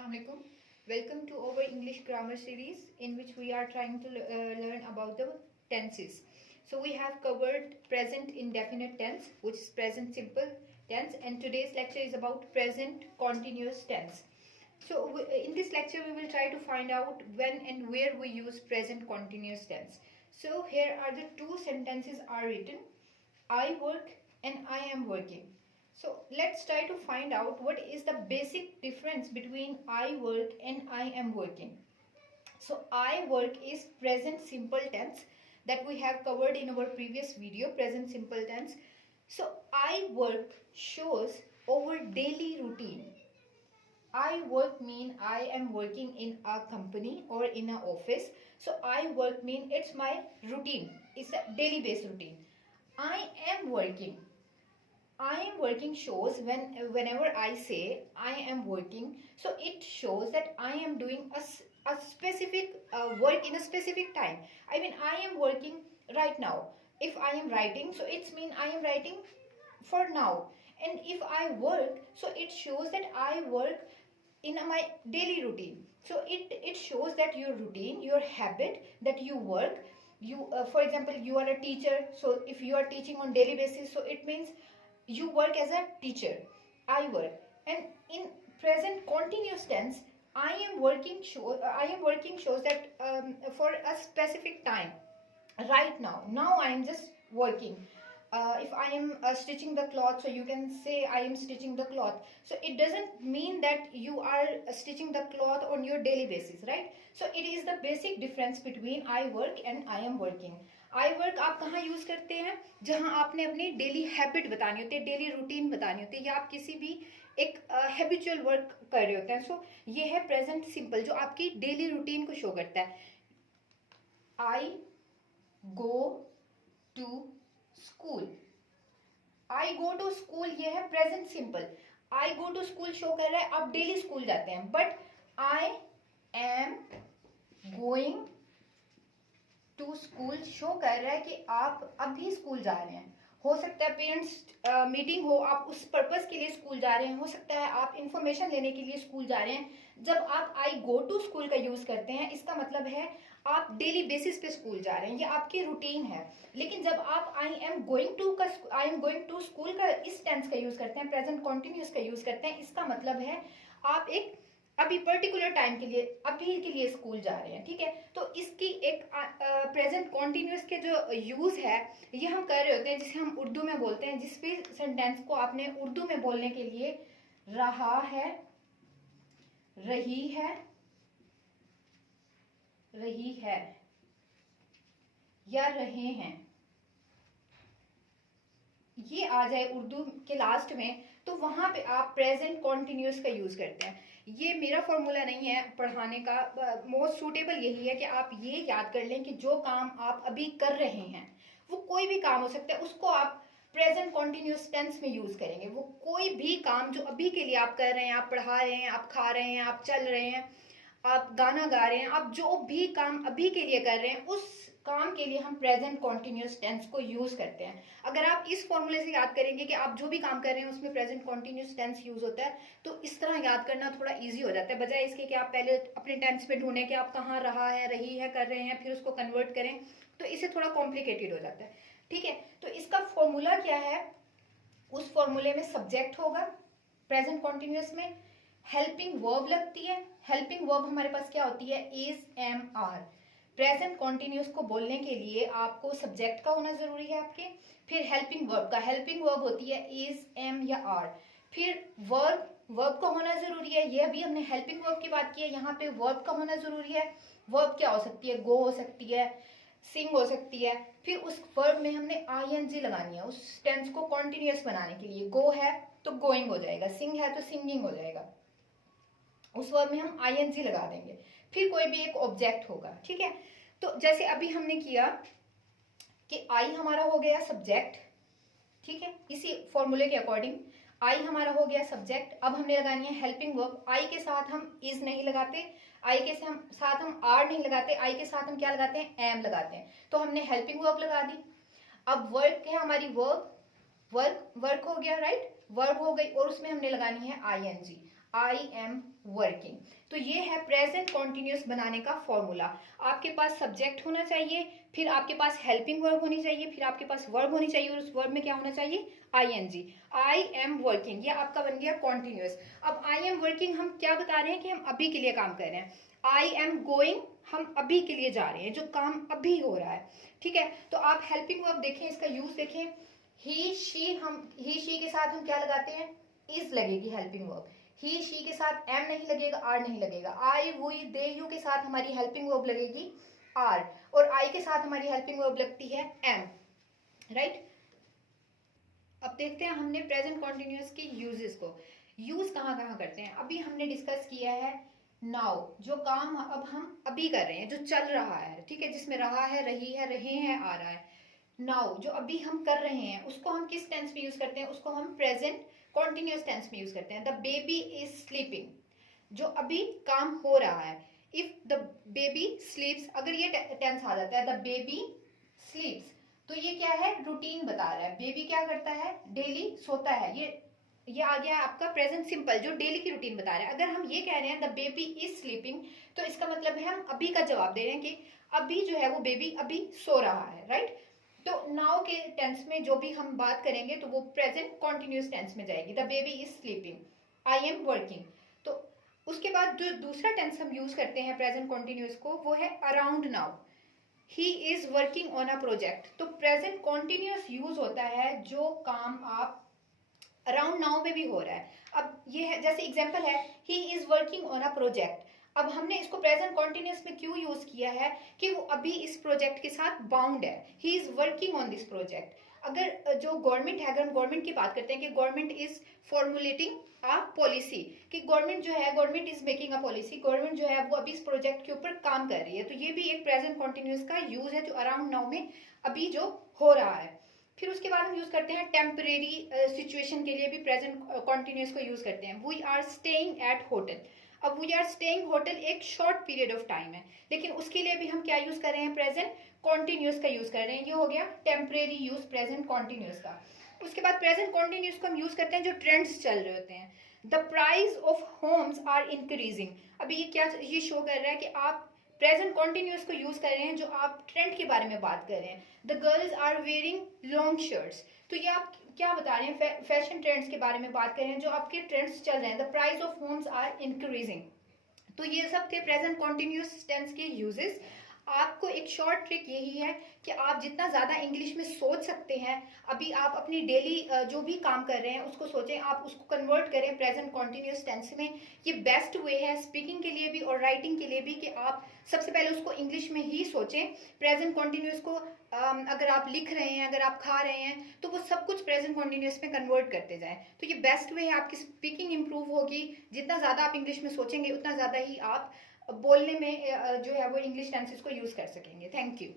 Assalamualaikum. Welcome to our English grammar series in which we are trying to learn about the tenses. So we have covered present indefinite tense, which is present simple tense, and today's lecture is about present continuous tense. So in this lecture we will try to find out when and where we use present continuous tense. So here are the two sentences are written. I work and I am working. So let's try to find out what is the basic difference between I work and I am working. So I work is present simple tense that we have covered in our previous video, present simple tense. So I work shows our daily routine. I work mean I am working in a company or in an office. So I work mean it's my routine. It's a daily based routine. I am working shows whenever I say I am working, so it shows that I am doing a specific work in a specific time. I mean I am working right now. If I am writing, so it's mean I am writing for now. And if I work, so it shows that I work in my daily routine. So it shows that your routine, your habit, that you work. You for example, you are a teacher, so if you are teaching on daily basis, so it means you work as a teacher. I work. And in present continuous tense, I am working shows that for a specific time. Right now I am just working. If I am stitching the cloth, so you can say I am stitching the cloth. So it doesn't mean that you are stitching the cloth on your daily basis, right? So it is the basic difference between I work and I am working. I work आप कहाँ use करते हैं? जहां आपने अपनी daily habit बतानी होती है, डेली रूटीन बतानी होती है, या आप किसी भी एक हैबिचुअल वर्क कर रहे होते हैं. सो ये है प्रेजेंट सिंपल जो आपकी डेली रूटीन को शो करता है. I go to school. I go to school ये है present simple. I go to school show कर रहा है आप डेली स्कूल जाते हैं. But I am going to school show कर रहा है कि आप अभी स्कूल जा रहे हैं. हो सकता है पेरेंट्स मीटिंग हो, आप उस पर्पस के लिए स्कूल जा रहे हैं. हो सकता है आप इंफॉर्मेशन लेने के लिए स्कूल जा रहे हैं. जब आप आई गो टू स्कूल का यूज करते हैं, इसका मतलब है आप डेली बेसिस पे स्कूल जा रहे हैं, ये आपकी रूटीन है. लेकिन जब आप I am going to school का इस टेंस का यूज करते हैं, प्रेजेंट कॉन्टिन्यूस का यूज करते हैं, इसका मतलब है आप एक अभी पर्टिकुलर टाइम के लिए, अभी के लिए स्कूल जा रहे हैं. ठीक है, तो इसकी एक प्रेजेंट कॉन्टिन्यूस के जो यूज है ये हम कर रहे होते हैं, जिसे हम उर्दू में बोलते हैं. जिस भी सेंटेंस को आपने उर्दू में बोलने के लिए रहा है, रही है या रहे हैं, ये आ जाए उर्दू के लास्ट में, तो वहां पे आप प्रेजेंट कॉन्टिन्यूस का यूज करते हैं. ये मेरा फॉर्मूला नहीं है पढ़ाने का. मोस्ट सूटेबल यही है कि आप ये याद कर लें कि जो काम आप अभी कर रहे हैं, वो कोई भी काम हो सकता है, उसको आप प्रेजेंट कॉन्टिन्यूस टेंस में यूज करेंगे. वो कोई भी काम जो अभी के लिए आप कर रहे हैं, आप पढ़ा रहे हैं, आप खा रहे हैं, आप चल रहे हैं, आप गाना गा रहे हैं, आप जो भी काम अभी के लिए कर रहे हैं, उस काम के लिए हम प्रेजेंट कॉन्टिन्यूस टेंस को यूज करते हैं. अगर आप इस फॉर्मूले से याद करेंगे कि आप जो भी काम कर रहे हैं उसमें प्रेजेंट कॉन्टिन्यूस टेंस यूज होता है, तो इस तरह याद करना थोड़ा इजी हो जाता है, बजाय इसके कि आप पहले अपने टेंस पे ढूंढें कि आप कहाँ रहा है, रही है, कर रहे हैं, फिर उसको कन्वर्ट करें, तो इससे थोड़ा कॉम्प्लिकेटेड हो जाता है. ठीक है, तो इसका फॉर्मूला क्या है? उस फॉर्मूले में सब्जेक्ट होगा प्रेजेंट कॉन्टिन्यूस में, हेल्पिंग वर्ब लगती है. हेल्पिंग वर्ब हमारे पास क्या होती है? Is, am, are. Present continuous को बोलने के लिए आपको सब्जेक्ट का होना जरूरी है आपके. फिर हेल्पिंग वर्ब का, हेल्पिंग वर्ब होती है इज, एम या आर. फिर वर्ब का होना जरूरी है. ये अभी हमने हेल्पिंग वर्ब की बात की है, यहाँ पे वर्ब का होना जरूरी है. वर्ब क्या हो सकती है? गो हो सकती है, सिंग हो सकती है. फिर उस वर्ब में हमने आईएनजी लगानी है उस टेंस को कॉन्टिन्यूस बनाने के लिए. गो है तो गोइंग हो जाएगा, सिंग है तो सिंगिंग हो जाएगा. उस वर्ब में हम आईएनजी लगा देंगे. फिर कोई भी एक ऑब्जेक्ट होगा. ठीक है, तो जैसे अभी हमने किया कि आई हमारा हो गया सब्जेक्ट. ठीक है, इसी फॉर्मूले के अकॉर्डिंग आई हमारा हो गया सब्जेक्ट. अब हमने लगानी है हेल्पिंग वर्ब. आई के साथ हम इज नहीं लगाते, आई के साथ हम आर नहीं लगाते, आई के साथ हम क्या लगाते हैं? एम लगाते हैं. तो हमने हेल्पिंग वर्ब लगा दी. अब वर्क है हमारी वर्ब, वर्क हो गया, राइट, वर्ब हो गई, और उसमें हमने लगानी है आईएनजी. I am working. तो ये है प्रेजेंट कॉन्टिन्यूस बनाने का फॉर्मूला। आपके पास सब्जेक्ट होना चाहिए, फिर आपके पास हेल्पिंग वर्ब होनी चाहिए, फिर आपके पास वर्ब होनी चाहिए, और उस वर्ब में क्या होना चाहिए, आईएनजी। आई एम वर्किंग, ये आपका बन गया कॉन्टिन्यूस। अब आई एम वर्किंग हम क्या बता रहे हैं कि हम अभी के लिए काम कर रहे हैं। आई एम गोइंग, हम अभी के लिए जा रहे हैं, जो काम अभी हो रहा है। ठीक है, तो आप हेल्पिंग वर्ब देखें, इसका यूज देखें। ही शी के साथ हम क्या लगाते हैं, इज लगेगी हेल्पिंग वर्ब। ही शी के साथ एम नहीं लगेगा, आर नहीं लगेगा। आई वी दे यू के साथ हमारी हेल्पिंग वर्ब लगेगी आर, और आई के साथ हमारी हेल्पिंग वर्ब लगती है एम, राइट। अब देखते हैं हमने प्रेजेंट कॉन्टिन्यूस के यूजेस को, यूज कहाँ कहाँ करते हैं। अभी हमने डिस्कस किया है नाउ, जो काम अब हम अभी कर रहे हैं, जो चल रहा है, ठीक है, जिसमें रहा है, रही है, रहे हैं, आ रहा है। नाउ जो अभी हम कर रहे हैं, उसको हम किस टेंस में यूज करते हैं, उसको हम प्रेजेंट कॉन्टिन्यूस टेंस में यूज करते हैं। द बेबी इज स्लीपिंग, जो अभी काम हो रहा है। इफ द बेबी स्लीप्स, अगर ये टेंस आ जाता है द बेबी स्लीप्स, तो ये क्या है, रूटीन बता रहा है। बेबी क्या करता है, डेली सोता है। ये आ गया है आपका प्रेजेंट सिंपल, जो डेली की रूटीन बता रहा है। अगर हम ये कह रहे हैं द बेबी इज स्लीपिंग, तो इसका मतलब है हम अभी का जवाब दे रहे हैं कि अभी जो है वो बेबी अभी सो रहा है, राइट। तो नाउ के टेंस में जो भी हम बात करेंगे तो वो प्रेजेंट कॉन्टिन्यूस टेंस में जाएगी। The baby is sleeping, I am working. तो उसके बाद जो दूसरा टेंस हम यूज करते हैं प्रेजेंट कॉन्टिन्यूस को, वो है around now. He is working on a project. तो प्रेजेंट कॉन्टिन्यूस यूज होता है जो काम आप अराउंड नाउ में भी हो रहा है। अब ये है, जैसे एग्जांपल है he is working on a project. अब हमने इसको प्रेजेंट कॉन्टिन्यूस में क्यों यूज किया है कि वो अभी इस प्रोजेक्ट के साथ बाउंड है। He is working on this project. अगर जो गवर्नमेंट है, अगर हम गवर्नमेंट की बात करते हैं कि government is formulating a policy, कि गवर्नमेंट जो है, government is making a policy, government जो है वो अभी इस प्रोजेक्ट के ऊपर काम कर रही है। तो ये भी एक प्रेजेंट कॉन्टिन्यूस का यूज है, जो अराउंड नाउ में अभी जो हो रहा है। फिर उसके बाद हम यूज करते हैं टेम्परेरी सिचुएशन के लिए भी प्रेजेंट कॉन्टिन्यूस को यूज करते हैं। We are staying at hotel. अब वी आर स्टेइंग होटल एक शॉर्ट पीरियड ऑफ टाइम है, लेकिन उसके लिए भी हम क्या यूज कर रहे हैं, प्रेजेंट कॉन्टिन्यूस का यूज कर रहे हैं। ये हो गया टेम्परेरी यूज प्रेजेंट कॉन्टिन्यूस का। उसके बाद प्रेजेंट कॉन्टिन्यूस को हम यूज करते हैं जो ट्रेंड्स चल रहे होते हैं। The price of homes are increasing. अभी ये क्या, ये शो कर रहा है कि आप प्रेजेंट कॉन्टिन्यूस को यूज कर रहे हैं जो आप ट्रेंड के बारे में बात कर रहे हैं। The girls are wearing long shirts. तो ये आप क्या बता रहे हैं, फैशन ट्रेंड्स के बारे में बात कर रहे हैं, जो आपके ट्रेंड्स चल रहे हैं। The price of homes are increasing. तो ये सब थे प्रेजेंट कॉन्टिन्यूस टेंस के यूजेस। आपको एक शॉर्ट ट्रिक यही है कि आप जितना ज़्यादा इंग्लिश में सोच सकते हैं, अभी आप अपनी डेली जो भी काम कर रहे हैं उसको सोचें, आप उसको कन्वर्ट करें प्रेजेंट कॉन्टिन्यूस टेंस में। ये बेस्ट वे है स्पीकिंग के लिए भी और राइटिंग के लिए भी, कि आप सबसे पहले उसको इंग्लिश में ही सोचें। प्रेजेंट कॉन्टिन्यूस को अगर आप लिख रहे हैं, अगर आप खा रहे हैं, तो वो सब कुछ प्रेजेंट कॉन्टिन्यूस में कन्वर्ट करते जाएं। तो ये बेस्ट वे है, आपकी स्पीकिंग इंप्रूव होगी। जितना ज़्यादा आप इंग्लिश में सोचेंगे उतना ज़्यादा ही आप बोलने में जो है वो इंग्लिश टेंसेस को यूज कर सकेंगे। Thank you.